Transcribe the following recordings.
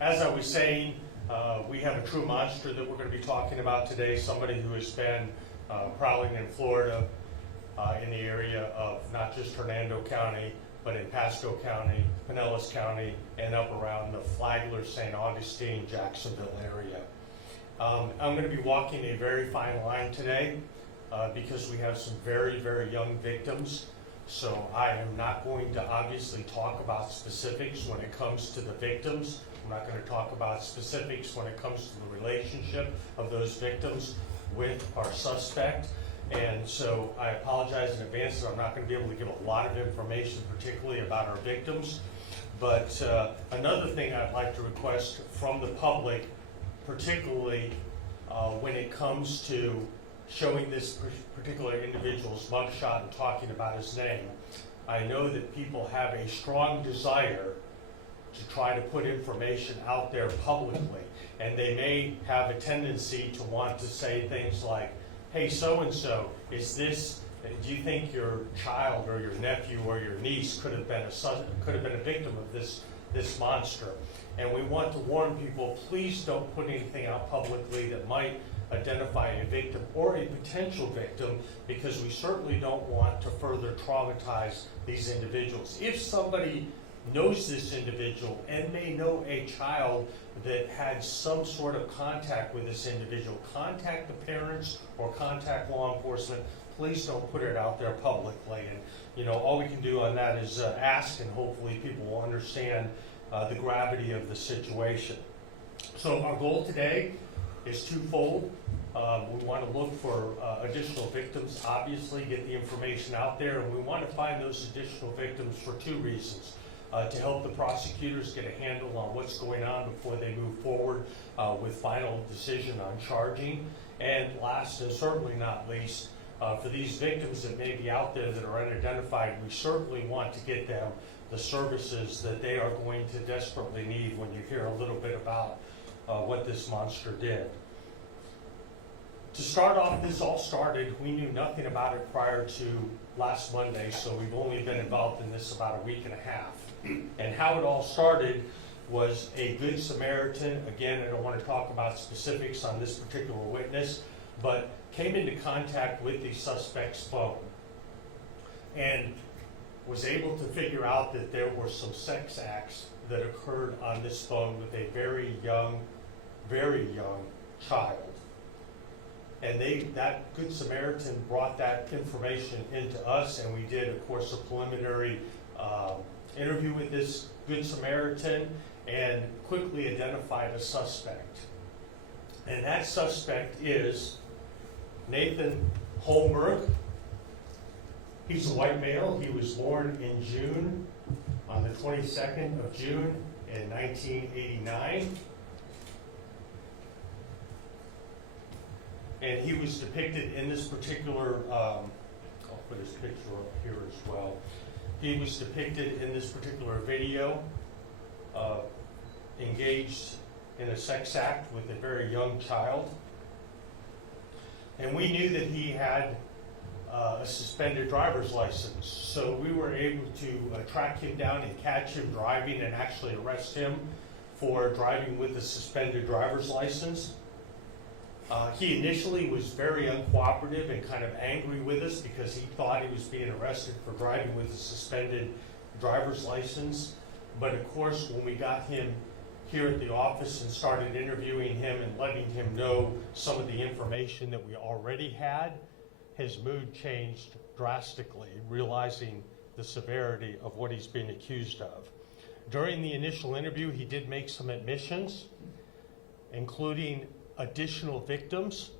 as I was saying, we have a true monster that we're going to be talking about today, somebody who has been prowling in Florida in the area of not just Hernando County, but in Pasco County, Pinellas County, and up around the Flagler, St. Augustine, Jacksonville area. I'm going to be walking a very fine line today because we have some very, very young victims. So I am not going to obviously talk about specifics when it comes to the victims. I'm not going to talk about specifics when it comes to the relationship of those victims with our suspect. And so I apologize in advance that I'm not going to be able to give a lot of information, particularly about our victims. But another thing I'd like to request from the public, particularly when it comes to showing this particular individual's mugshot and talking about his name, I know that people have a strong desire to try to put information out there publicly, and they may have a tendency to want to say things like, hey, so-and-so, do you think your child or your nephew or your niece could have been a victim of this monster? And we want to warn people, please don't put anything out publicly that might identify a victim or a potential victim, because we certainly don't want to further traumatize these individuals. If somebody knows this individual and may know a child that had some sort of contact with this individual, contact the parents or contact law enforcement. Please don't put it out there publicly. And all we can do on that is ask, and hopefully people will understand the gravity of the situation. So our goal today is twofold. We want to look for additional victims, obviously get the information out there, and we want to find those additional victims for two reasons. To help the prosecutors get a handle on what's going on before they move forward with final decision on charging. And last and certainly not least, for these victims that may be out there that are unidentified, we certainly want to get them the services that they are going to desperately need when you hear a little bit about what this monster did. To start off, this all started, we knew nothing about it prior to last Monday, so we've only been involved in this about a week and a half. And how it all started was a Good Samaritan, again, I don't want to talk about specifics on this particular witness, but came into contact with the suspect's phone and was able to figure out that there were some sex acts that occurred on this phone with a very young child. And that Good Samaritan brought that information into us, and we did, of course, a preliminary interview with this Good Samaritan and quickly identified a suspect. And that suspect is Nathan Holmberg. He's a white male. He was born in June, on the 22nd of June in 1989. And he was depicted in this particular, I'll put his picture up here as well. He was depicted in this particular video, engaged in a sex act with a very young child. And we knew that he had a suspended driver's license. So we were able to track him down and catch him driving and actually arrest him for driving with a suspended driver's license. He initially was very uncooperative and kind of angry with us because he thought he was being arrested for driving with a suspended driver's license. But of course, when we got him here at the office and started interviewing him and letting him know some of the information that we already had, his mood changed drastically, realizing the severity of what he's been accused of. During the initial interview, he did make some admissions, including additional victims.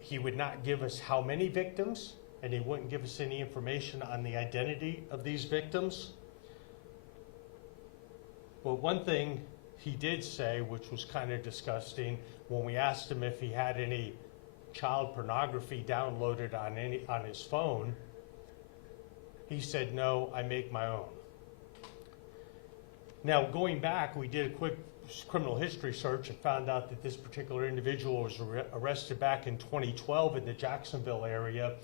He would not give us how many victims, and he wouldn't give us any information on the identity of these victims. But one thing he did say, which was kind of disgusting, when we asked him if he had any child pornography downloaded on his phone, he said, "No, I make my own." Now, going back, we did a quick criminal history search and found out that this particular individual was arrested back in 2012 in the Jacksonville area,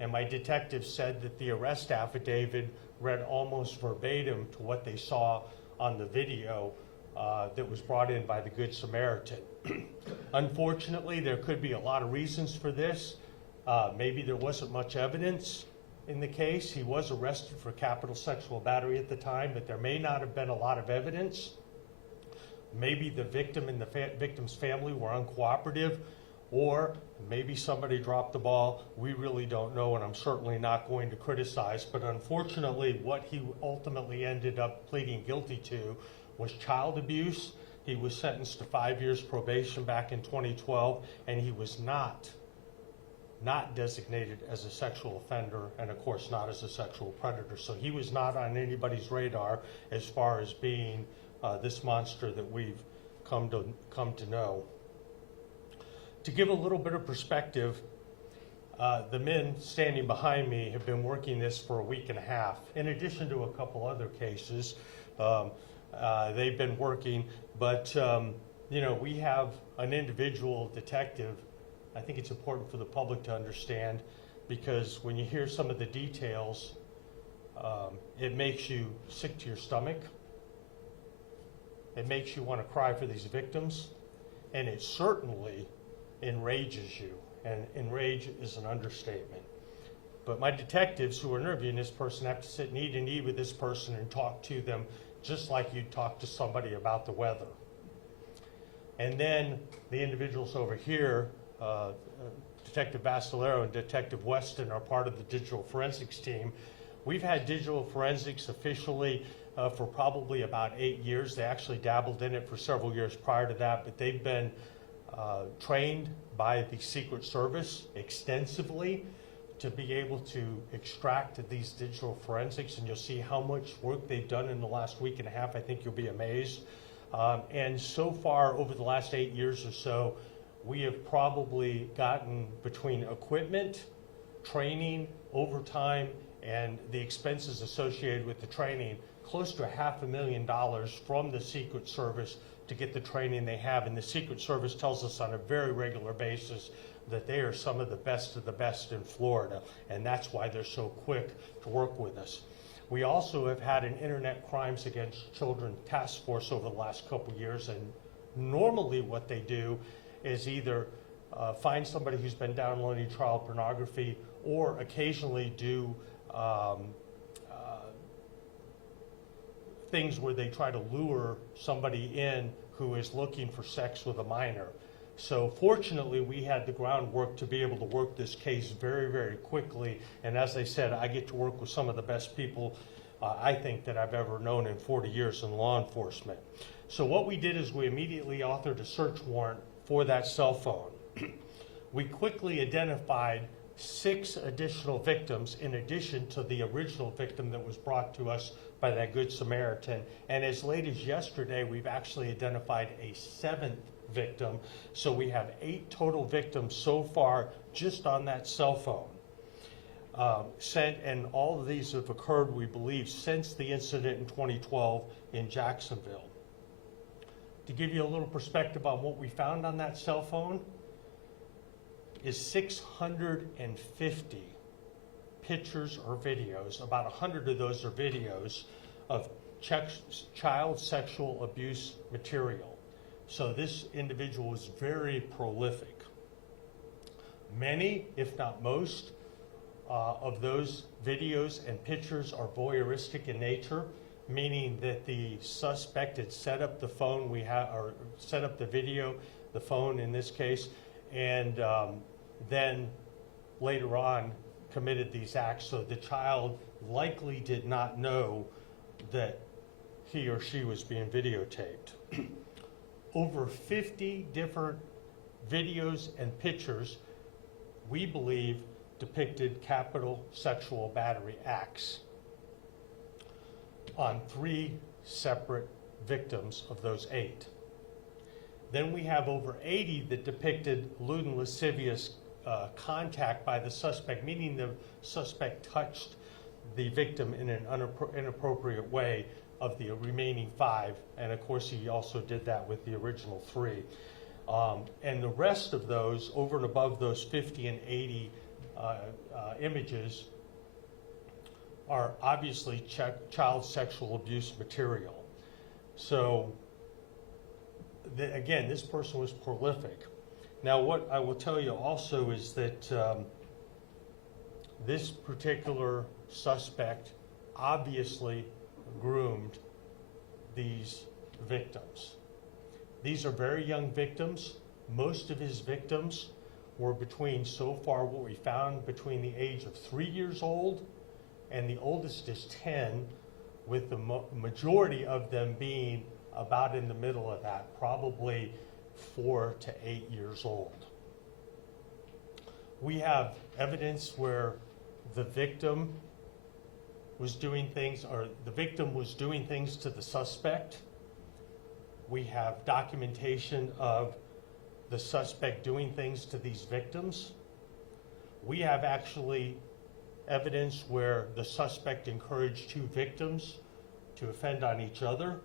and my detective said that the arrest affidavit read almost verbatim to what they saw on the video that was brought in by the Good Samaritan. Unfortunately, there could be a lot of reasons for this. Maybe there wasn't much evidence in the case. He was arrested for capital sexual battery at the time, but there may not have been a lot of evidence. Maybe the victim and the victim's family were uncooperative, or maybe somebody dropped the ball. We really don't know, and I'm certainly not going to criticize. But unfortunately, what he ultimately ended up pleading guilty to was child abuse. He was sentenced to 5 years probation back in 2012, and he was not designated as a sexual offender, and of course not as a sexual predator. So he was not on anybody's radar as far as being this monster that we've come to know. To give a little bit of perspective, the men standing behind me have been working this for a week and a half. In addition to a couple other cases, they've been working, but we have an individual detective. I think it's important for the public to understand, because when you hear some of the details, it makes you sick to your stomach. It makes you want to cry for these victims, and it certainly enrages you, and enrage is an understatement. But my detectives who are interviewing this person have to sit knee to knee with this person and talk to them just like you'd talk to somebody about the weather. And then the individuals over here, Detective Basilero and Detective Weston, are part of the digital forensics team. We've had digital forensics officially for probably about 8 years. They actually dabbled in it for several years prior to that, but they've been trained by the Secret Service extensively to be able to extract these digital forensics, and you'll see how much work they've done in the last week and a half. I think you'll be amazed. And so far, over the last 8 years or so, we have probably gotten, between equipment, training, overtime, and the expenses associated with the training, close to $500,000 from the Secret Service to get the training they have. And the Secret Service tells us on a very regular basis that they are some of the best in Florida, and that's why they're so quick to work with us. We also have had an Internet Crimes Against Children task force over the last couple years, and normally what they do is either find somebody who's been downloading child pornography, or occasionally do things where they try to lure somebody in who is looking for sex with a minor. So fortunately, we had the groundwork to be able to work this case very, very quickly. And as I said, I get to work with some of the best people I think that I've ever known in 40 years in law enforcement. So what we did is we immediately authored a search warrant for that cell phone. We quickly identified 6 additional victims in addition to the original victim that was brought to us by that Good Samaritan. And as late as yesterday, we've actually identified a 7th victim. So we have 8 total victims so far just on that cell phone. And all of these have occurred, we believe, since the incident in 2012 in Jacksonville. To give you a little perspective on what we found on that cell phone is 650 pictures or videos. About 100 of those are videos of child sexual abuse material. So this individual was very prolific. Many, if not most, of those videos and pictures are voyeuristic in nature, meaning that the suspect had set up the phone or set up the video, the phone in this case, and then later on committed these acts. So the child likely did not know that he or she was being videotaped. Over 50 different videos and pictures, we believe, depicted capital sexual battery acts on 3 separate victims of those 8. Then we have over 80 that depicted lewd and lascivious contact by the suspect, meaning the suspect touched the victim in an inappropriate way, of the remaining 5. And of course, he also did that with the original 3. And the rest of those, over and above those 50 and 80 images, are obviously child sexual abuse material. So, again, this person was prolific. Now, what I will tell you also is that this particular suspect obviously groomed these victims. These are very young victims. Most of his victims were between, so far what we found, between the age of 3 years old and the oldest is 10, with the majority of them being about in the middle of that, probably 4 to 8 years old. We have evidence where the victim was doing things, or the victim was doing things to the suspect. We have documentation of the suspect doing things to these victims. We have actually evidence where the suspect encouraged 2 victims to offend on each other.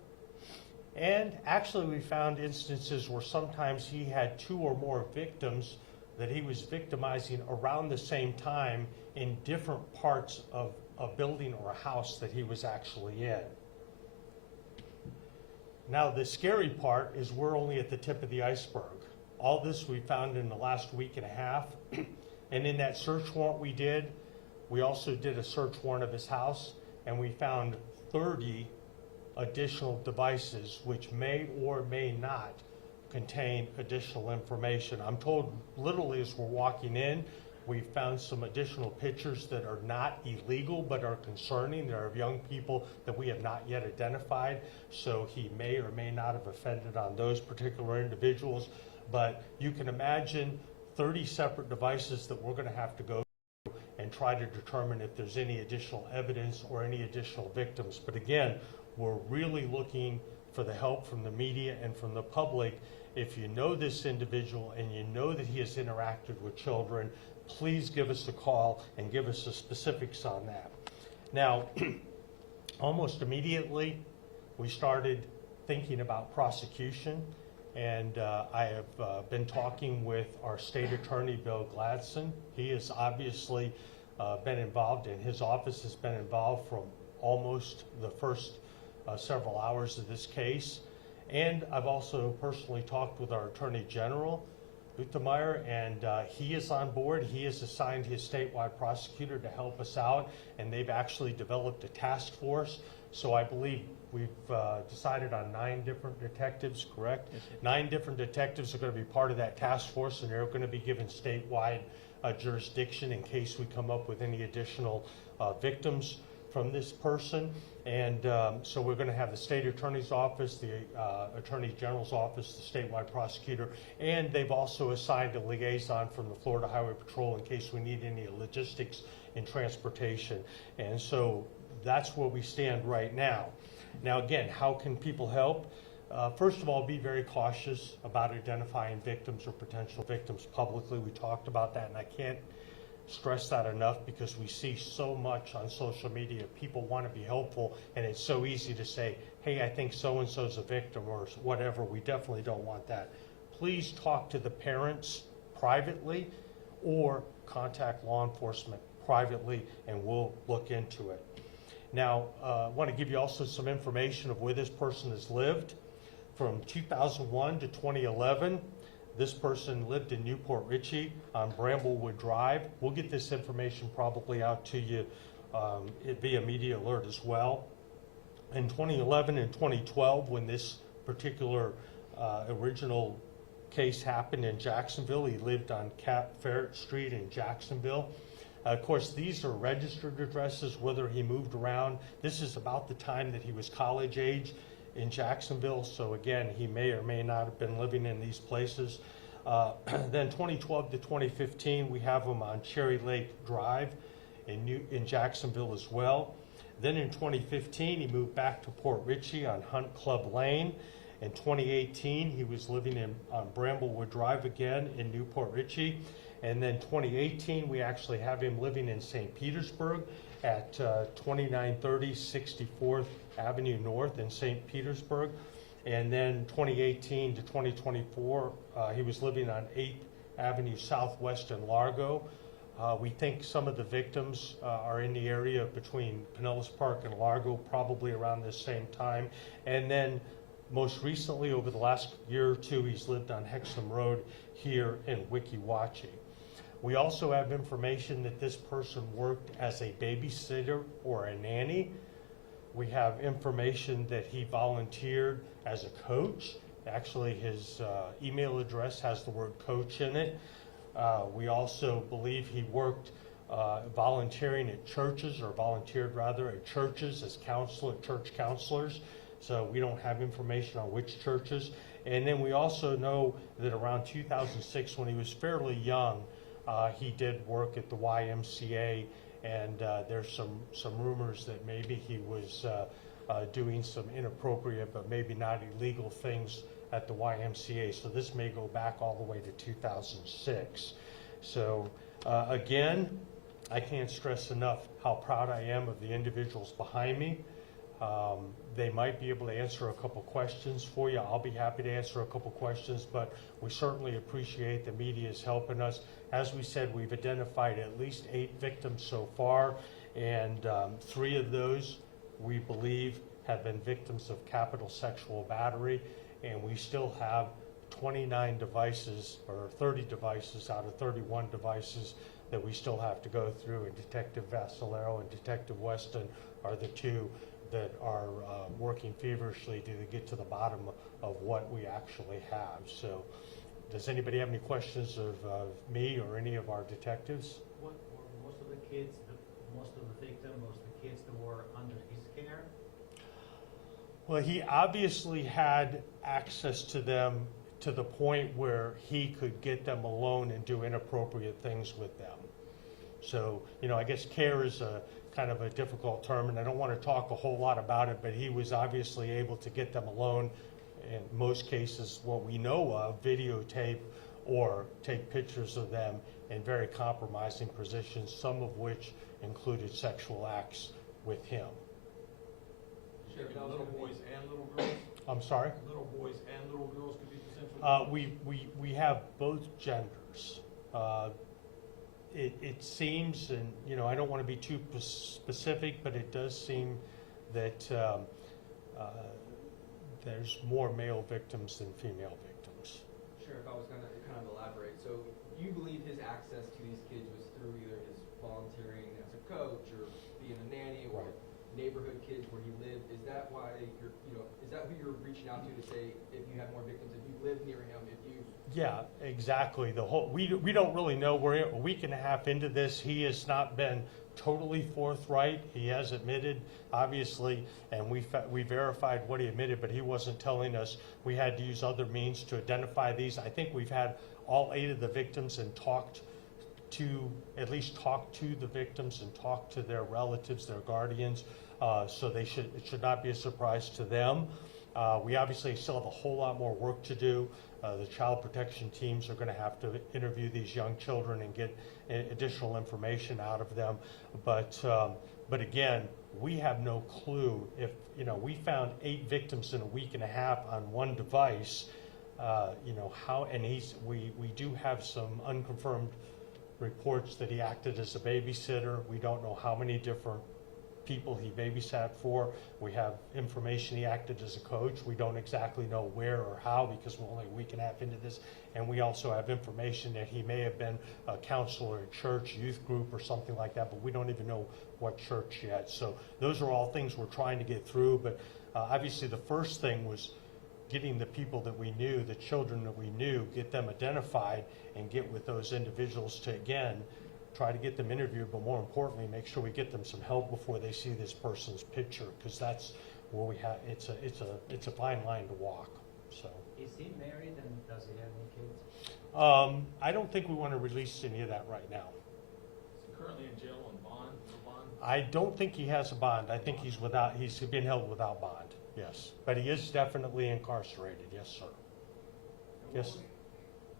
And actually we found instances where sometimes he had 2 or more victims that he was victimizing around the same time in different parts of a building or a house that he was actually in. Now the scary part is we're only at the tip of the iceberg. All this we found in the last week and a half. And in that search warrant we did, we also did a search warrant of his house, and we found 30 additional devices which may or may not contain additional information. I'm told literally as we're walking in, we found some additional pictures that are not illegal but are concerning. There are young people that we have not yet identified, so he may or may not have offended on those particular individuals. But you can imagine 30 separate devices that we're going to have to go and try to determine if there's any additional evidence or any additional victims. But again, we're really looking for the help from the media and from the public. If you know this individual and you know that he has interacted with children, please give us a call and give us the specifics on that. Now, almost immediately, we started thinking about prosecution, and I have been talking with our state attorney, Bill Gladson. He has obviously been involved, and his office has been involved from almost the first several hours of this case. And I've also personally talked with our Attorney General, Untermeyer, and he is on board. He has assigned his statewide prosecutor to help us out, and they've actually developed a task force. So I believe we've decided on 9 different detectives, correct? Yes, 9 different detectives are going to be part of that task force, and they're going to be given statewide jurisdiction in case we come up with any additional victims from this person. And so we're going to have the state attorney's office, the attorney general's office, the statewide prosecutor, and they've also assigned a liaison from the Florida Highway Patrol in case we need any logistics and transportation. And so that's where we stand right now. Now again, how can people help? First of all, be very cautious about identifying victims or potential victims publicly. We talked about that, and I can't stress that enough because we see so much on social media. People want to be helpful, and it's so easy to say, hey, I think so-and-so's a victim or whatever. We definitely don't want that. Please talk to the parents privately or contact law enforcement privately, and we'll look into it. Now, I want to give you also some information of where this person has lived. From 2001 to 2011, this person lived in Newport Richey on Bramblewood Drive. We'll get this information probably out to you via media alert as well. In 2011 and 2012, when this particular original case happened in Jacksonville, he lived on Cap Ferret Street in Jacksonville. Of course, these are registered addresses, whether he moved around. This is about the time that he was college age in Jacksonville, so again, he may or may not have been living in these places. Then 2012 to 2015, we have him on Cherry Lake Drive in Jacksonville as well. Then in 2015, he moved back to Port Richey on Hunt Club Lane. In 2018, he was living on Bramblewood Drive again in Newport Richey. And then 2018, we actually have him living in St. Petersburg at 2930 64th Avenue North in St. Petersburg. And then 2018 to 2024, he was living on 8th Avenue Southwest in Largo. We think some of the victims are in the area between Pinellas Park and Largo, probably around this same time. And then Most recently, over the last year or two, he's lived on Hexham Road here in Weeki Wachee. We also have information that this person worked as a babysitter or a nanny. We have information that he volunteered as a coach. Actually, his email address has the word coach in it. We also believe he worked volunteering at churches, or volunteered rather at churches as church counselors. So we don't have information on which churches. And then we also know that around 2006, when he was fairly young, he did work at the YMCA, and there's some rumors that maybe he was doing some inappropriate but maybe not illegal things at the YMCA. So this may go back all the way to 2006. So again, I can't stress enough how proud I am of the individuals behind me. They might be able to answer a couple questions for you. I'll be happy to answer a couple questions, but we certainly appreciate the media's helping us. As we said, we've identified at least 8 victims so far, and 3 of those we believe have been victims of capital sexual battery, and we still have 29 devices, or 30 devices out of 31 devices that we still have to go through, and Detective Vassalero and Detective Weston are the 2 that are working feverishly to get to the bottom of what we actually have. So does anybody have any questions of me or any of our detectives? What were most of the kids, most of the victims, most of the kids that were under his care? Well, he obviously had access to them to the point where he could get them alone and do inappropriate things with them. So, I guess care is a kind of a difficult term, and I don't want to talk a whole lot about it, but he was obviously able to get them alone. In most cases, what we know of, videotape or take pictures of them in very compromising positions, some of which included sexual acts with him. Sheriff, little boys and little girls? I'm sorry? Little boys and little girls could be potentially? We have both genders. It seems, and I don't want to be too specific, but it does seem that there's more male victims than female victims. Sheriff, I was going to kind of elaborate. So you believe his access to these kids was through either his volunteering as a coach or being a nanny or neighborhood kids where he lived. Is that why is that who you're reaching out to say if you have more victims, if you live near him, if you... Yeah, exactly. We don't really know. We're a week and a half into this. He has not been totally forthright. He has admitted, obviously, and we verified what he admitted, but he wasn't telling us. We had to use other means to identify these. I think we've had all 8 of the victims and at least talked to the victims and talked to their relatives, their guardians, so it should not be a surprise to them. We obviously still have a whole lot more work to do. The child protection teams are going to have to interview these young children and get additional information out of them. But again, we have no clue if, we found 8 victims in a week and a half on one device, how, and we do have some unconfirmed reports that he acted as a babysitter. We don't know how many different people he babysat for. We have information he acted as a coach. We don't exactly know where or how because we're only a week and a half into this. And we also have information that he may have been a counselor at church, youth group, or something like that, but we don't even know what church yet. So those are all things we're trying to get through. But obviously the first thing was getting the people that we knew, the children that we knew, get them identified and get with those individuals to, again, try to get them interviewed, but more importantly, make sure we get them some help before they see this person's picture, because that's where we have, it's a fine line to walk. So. Is he married and does he have any kids? I don't think we want to release any of that right now. Is he currently in jail on bond? I don't think he has a bond. I think he's been held without bond, yes. But he is definitely incarcerated, yes, sir. Yes.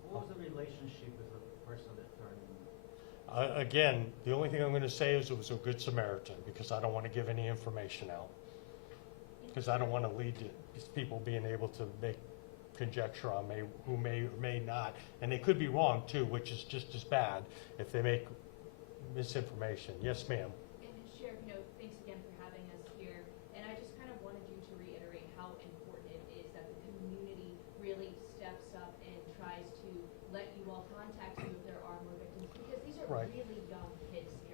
What was the relationship with the person that turned him? Again, the only thing I'm going to say is it was a good Samaritan, because I don't want to give any information out. Because I don't want to lead to people being able to make conjecture on me who may or may not. And they could be wrong too, which is just as bad if they make misinformation. Yes, ma'am. And Sheriff, thanks again for having us here. And I just kind of wanted you to reiterate how important it is that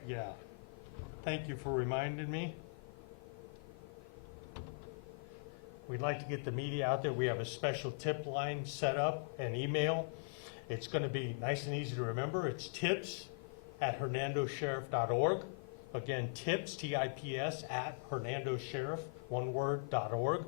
Yeah. Thank you for reminding me. We'd like to get the media out there. We have a special tip line set up and email. It's going to be nice and easy to remember. It's tips@hernandosheriff.org. Again, tips, T-I-P-S, @hernandosheriff, one word, .org.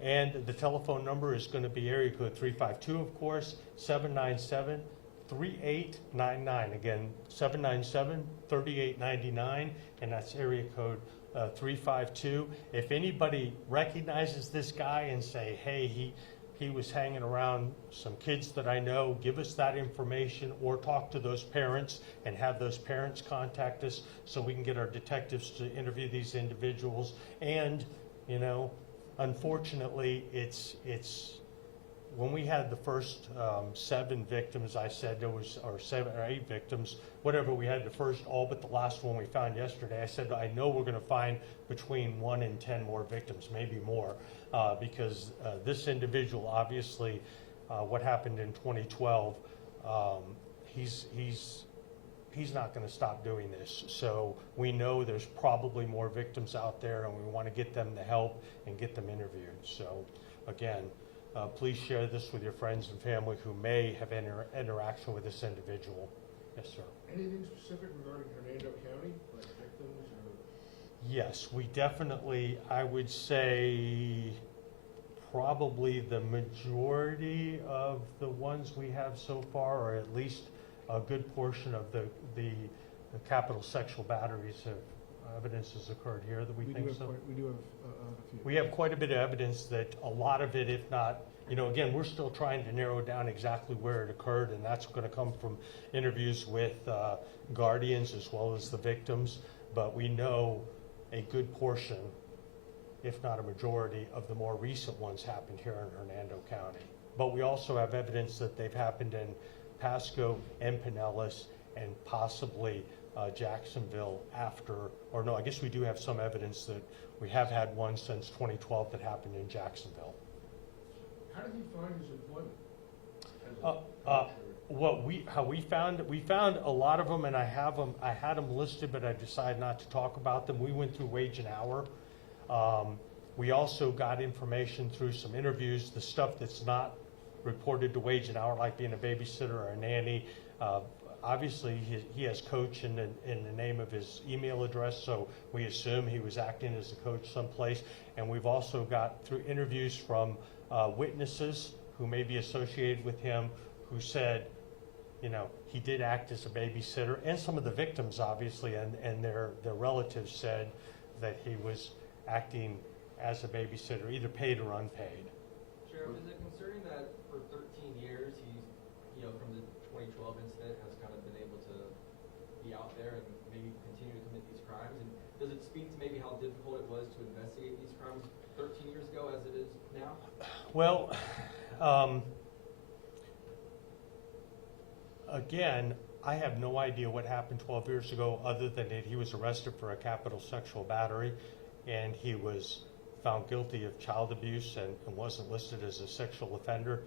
And the telephone number is going to be area code 352, of course, 797-3899. Again, 797-3899, and that's area code 352. If anybody recognizes this guy and say, hey, he was hanging around some kids that I know, give us that information, or talk to those parents and have those parents contact us so we can get our detectives to interview these individuals. And, you know, unfortunately, it's when we had the first 7 victims, I said there was, or 7 or 8 victims, whatever, we had the first, all but the last one we found yesterday. I said, I know we're going to find between 1 and 10 more victims, maybe more, because this individual, obviously, what happened in 2012, he's not going to stop doing this. So we know there's probably more victims out there, and we want to get them the help and get them interviewed. So again, please share this with your friends and family who may have interaction with this individual. Yes, sir. Anything specific regarding Hernando County, like victims or? Yes, we definitely, I would say, probably the majority of the ones we have so far, or at least a good portion of the capital sexual batteries have evidence has occurred here that we think so. We do have a few. We have quite a bit of evidence that a lot of it, if not, you know, again, we're still trying to narrow down exactly where it occurred, and that's going to come from interviews with guardians as well as the victims. But we know a good portion, if not a majority, of the more recent ones happened here in Hernando County. But we also have evidence that they've happened in Pasco and Pinellas and possibly Jacksonville after, or no, I guess we do have some evidence that we have had one since 2012 that happened in Jacksonville. How did he find his employment? How we found a lot of them, and I had them listed, but I decided not to talk about them. We went through Wage and Hour. We also got information through some interviews, the stuff that's not reported to Wage and Hour, like being a babysitter or a nanny. Obviously, he has coach in the name of his email address, so we assume he was acting as a coach someplace. And we've also got through interviews from witnesses who may be associated with him, who said, you know, he did act as a babysitter, and some of the victims, obviously, and their relatives said that he was acting as a babysitter, either paid or unpaid. Sheriff, is it concerning that for 13 years he's, you know, from the 2012 incident has kind of been able to be out there and maybe continue to commit these crimes? And does it speak to maybe how difficult it was to investigate these crimes 13 years ago as it is now? Well, again, I have no idea what happened 12 years ago other than that he was arrested for a capital sexual battery, and he was found guilty of child abuse and wasn't listed as a sexual offender.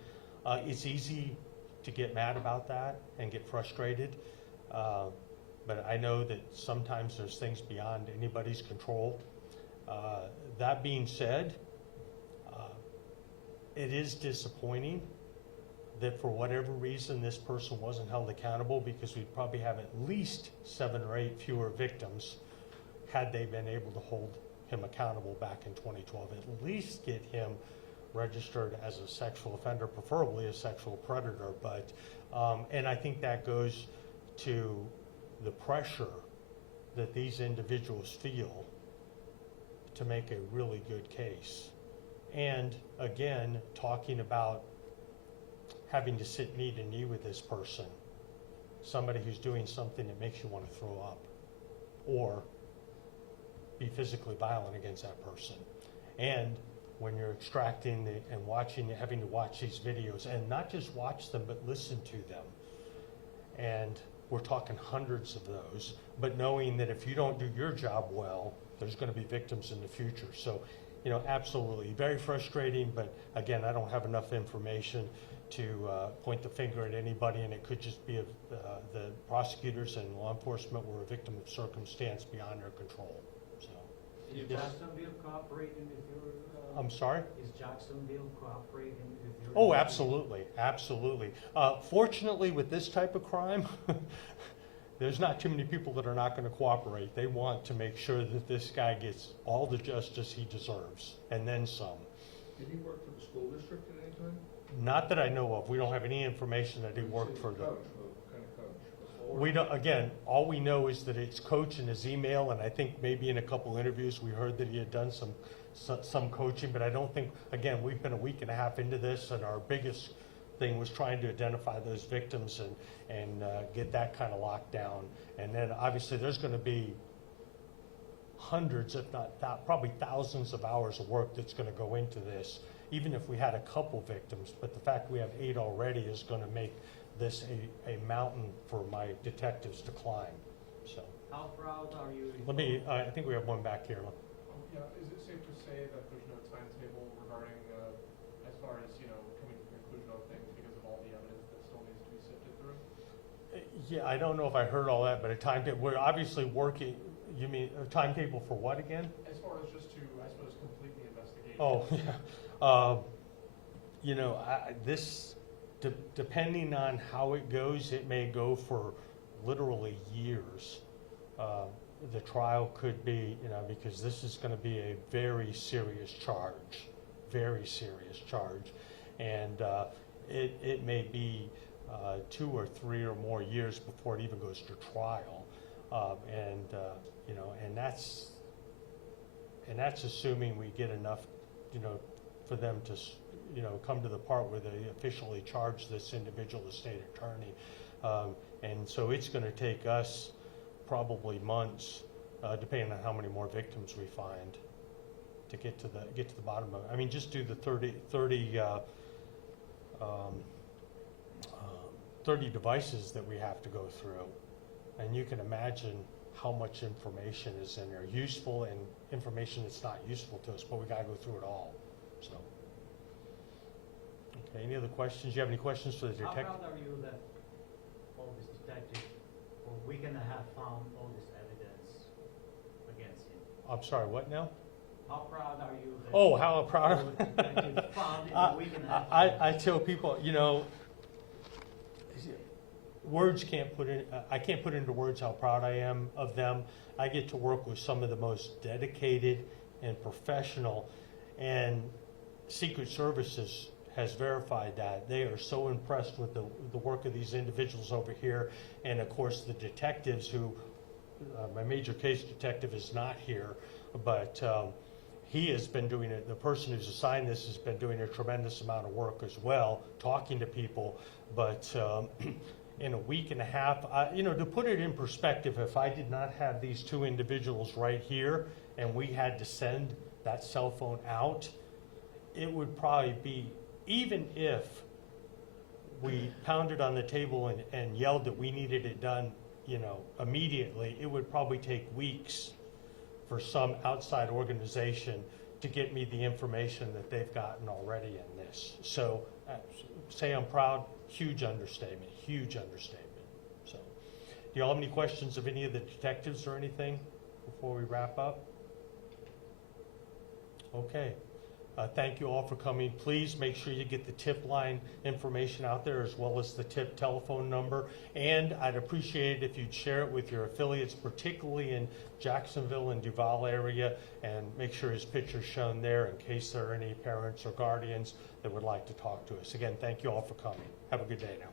It's easy to get mad about that and get frustrated, but I know that sometimes there's things beyond anybody's control. That being said, it is disappointing that for whatever reason this person wasn't held accountable, because we'd probably have at least 7 or 8 fewer victims had they been able to hold him accountable back in 2012. At least get him registered as a sexual offender, preferably a sexual predator. But and I think that goes to the pressure that these individuals feel to make a really good case. And again, talking about having to sit knee to knee with this person, somebody who's doing something that makes you want to throw up or be physically violent against that person. And when you're extracting and watching, having to watch these videos, and not just watch them, but listen to them. And we're talking hundreds of those, but knowing that if you don't do your job well, there's going to be victims in the future. So you know, absolutely, very frustrating, but again, I don't have enough information to point the finger at anybody, and it could just be the prosecutors and law enforcement were a victim of circumstance beyond their control, so. Is Yes. Jacksonville cooperating with your? I'm sorry? Is Jacksonville cooperating with your? Oh, absolutely, absolutely. Fortunately, with this type of crime, there's not too many people that are not going to cooperate. They want to make sure that this guy gets all the justice he deserves, and then some. Did he work for the school district at any time? Not that I know of. We don't have any information that he worked for the. Coach, what kind of coach? We don't, again, all we know is that it's coach in his email, and I think maybe in a couple interviews, we heard that he had done some coaching, but I don't think, again, we've been a week and a half into this, and our biggest thing was trying to identify those victims and get that kind of locked down. And then obviously there's gonna be hundreds, if not probably thousands of hours of work that's gonna go into this, even if we had a couple victims, but the fact we have 8 already is gonna make this a mountain for my detectives to climb, so. How proud are you? Let me, I think we have one back here. Yeah, is it safe to say that there's no timetable regarding, as far as, you know, coming to the conclusion on things because of all the evidence that still needs to be sifted through? Yeah, I don't know if I heard all that, but a timetable, we're obviously working, you mean, a timetable for what again? As far as just to, I suppose, complete the investigation? Oh, yeah. You know, depending on how it goes, it may go for literally years. The trial could be, you know, because this is going to be a very serious charge, and it may be 2 or 3 or more years before it even goes to trial, you know, and that's assuming we get enough, you know, for them to, you know, come to the part where they officially charge this individual, the state attorney, and so it's going to take us probably months, depending on how many more victims we find, to get to the bottom of it. I mean, just do the 30 devices that we have to go through, and you can imagine how much information is in there, useful and information that's not useful to us, but we got to go through it all. So, okay. Any other questions? You have any questions for the How detective? proud are you that all these detectives for a week and a half found all this evidence against him? I'm sorry. What now? How proud are you that? Oh, how proud! all the detectives found in a week and a half? I tell people, you know, words can't put in. I can't put into words how proud I am of them. I get to work with some of the most dedicated and professional, and Secret Services has verified that. They are so impressed with the work of these individuals over here, and of course the detectives who, my major case detective is not here, but he has been doing it, the person who's assigned this has been doing a tremendous amount of work as well, talking to people, but in a week and a half, you know, to put it in perspective, if I did not have these 2 individuals right here and we had to send that cell phone out, it would probably be, even if we pounded on the table and yelled that we needed it done, you know, immediately, it would probably take weeks for some outside organization to get me the information that they've gotten already in this. So, say I'm proud, huge understatement. So, do y'all have any questions of any of the detectives or anything before we wrap up? Okay. Thank you all for coming. Please make sure you get the tip line information out there as well as the tip telephone number. And I'd appreciate it if you'd share it with your affiliates, particularly in Jacksonville and Duval area, and make sure his picture's shown there in case there are any parents or guardians that would like to talk to us. Again, thank you all for coming. Have a good day now.